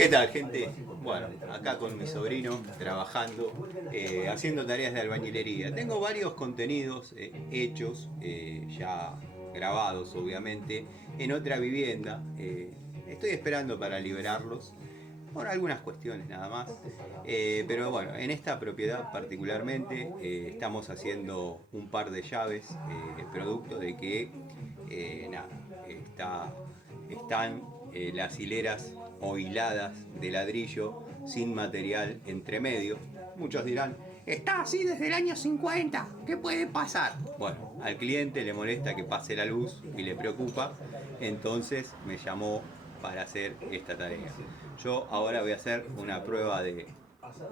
¿Qué tal, gente? Bueno, acá con mi sobrino trabajando, haciendo tareas de albañilería. Tengo varios contenidos hechos, ya grabados obviamente, en otra vivienda. Estoy esperando para liberarlos por algunas cuestiones nada más. Pero bueno, en esta propiedad particularmente estamos haciendo un par de llaves, producto de que nada, están las hileras o hiladas de ladrillo sin material entre medio. Muchos dirán, está así desde el año 50, ¿qué puede pasar? Bueno, al cliente le molesta que pase la luz y le preocupa, entonces me llamó para hacer esta tarea. Yo ahora voy a hacer una prueba de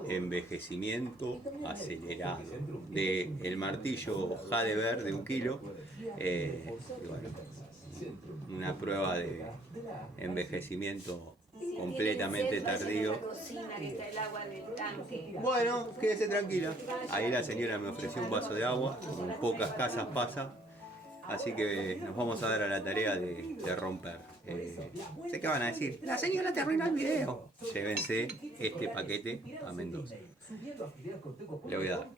envejecimiento acelerado de el martillo Jadever de 1 kilo, y bueno, una prueba de envejecimiento completamente tardío. Bueno, quédese tranquila. Ahí la señora me ofreció un vaso de agua, como en pocas casas pasa. Así que nos vamos a dar a la tarea de romper. Sé que van a decir, la señora te arruinó el video. Llévense este paquete a Mendoza. Le voy a dar.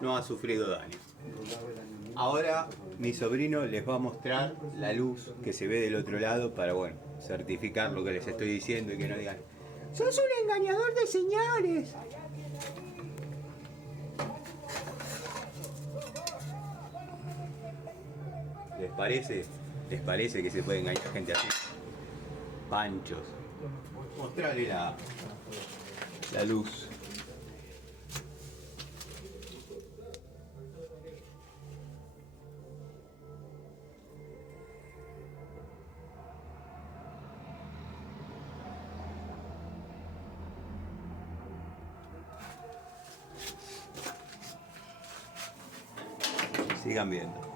No ha sufrido daño. Ahora mi sobrino les va a mostrar la luz que se ve del otro lado para, bueno, certificar lo que les estoy diciendo y que no digan, ¡sos un engañador de señores! ¿Les parece? ¿Les parece que se puede engañar gente así? Panchos. Mostrarle la luz. Sigan viendo.